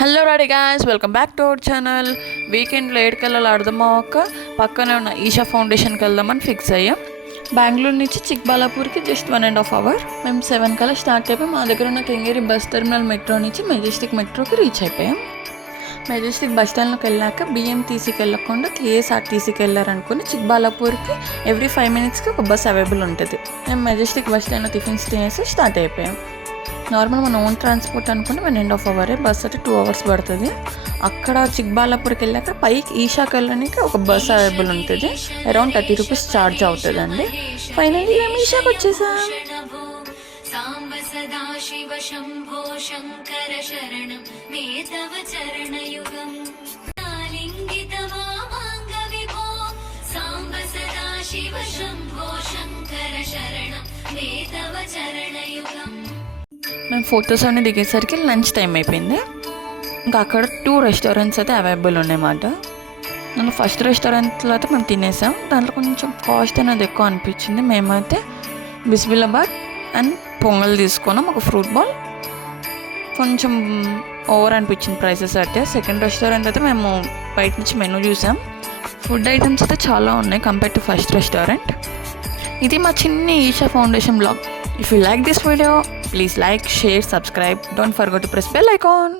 Hello ready guys, welcome back to our channel. వీకెండ్లో ఏడుకెళ్ళాలి అర్థమా ఒక్క పక్కనే ఉన్న ఈషా ఫౌండేషన్కి వెళ్దామని ఫిక్స్ అయ్యాం. బెంగళూరు నుంచి చిక్బాలాపూర్కి జస్ట్ 1.5 hours. మేము 7 కల్లా స్టార్ట్ అయిపోయి మా దగ్గర ఉన్న కెంగేరి బస్ టెర్మినల్ మెట్రో నుంచి మెజెస్టిక్ మెట్రోకి రీచ్ అయిపోయాం. మెజెస్టిక్ బస్ స్టాండ్లోకి వెళ్ళాక బిఎంటీసీకి వెళ్ళకుండా కేఎస్ఆర్టీసీకి వెళ్ళారనుకుని చిక్బాలాపూర్కి ఎవ్రీ 5 minutesకి ఒక బస్ అవైలబుల్ ఉంటుంది. మేము మెజెస్టిక్ బస్ స్టాండ్లో టిఫిన్స్ తినేసి స్టార్ట్ అయిపోయాం. నార్మల్ మన ఓన్ ట్రాన్స్పోర్ట్ అనుకుంటే 1.5 hours, బస్ అయితే 2 hours పడుతుంది. అక్కడ చిక్బాలాపూర్కి వెళ్ళాక పైకి ఈషాకి వెళ్ళడానికి ఒక బస్ అవైలబుల్ ఉంటుంది. అరౌండ్ 30 rupees ఛార్జ్ అవుతుందండి. ఫైనల్లీ మేము ఈషాకి వచ్చేసాం. మేము ఫొటోస్ అన్నీ దిగేసరికి లంచ్ టైం అయిపోయింది. ఇంకా అక్కడ 2 restaurants అయితే అవైలబుల్ ఉన్నాయన్నమాట. నన్ను ఫస్ట్ రెస్టారెంట్లో అయితే మేము తినేసాం. దాంట్లో కొంచెం కాస్ట్ అనేది ఎక్కువ అనిపించింది. మేమైతే బిస్మిల్లాబాద్ అండ్ పొంగల్ తీసుకున్నాం, ఒక ఫ్రూట్ బాల్. కొంచెం ఓవర్ అనిపించింది ప్రైసెస్ అయితే. సెకండ్ రెస్టారెంట్ అయితే మేము బయట నుంచి మెనూ చూసాం. ఫుడ్ ఐటమ్స్ అయితే చాలా ఉన్నాయి కంపేర్ టు ఫస్ట్ రెస్టారెంట్. ఇది మా చిన్న Isha Foundation blog. If you like this video, please like, share, subscribe. Don't forget to press bell icon.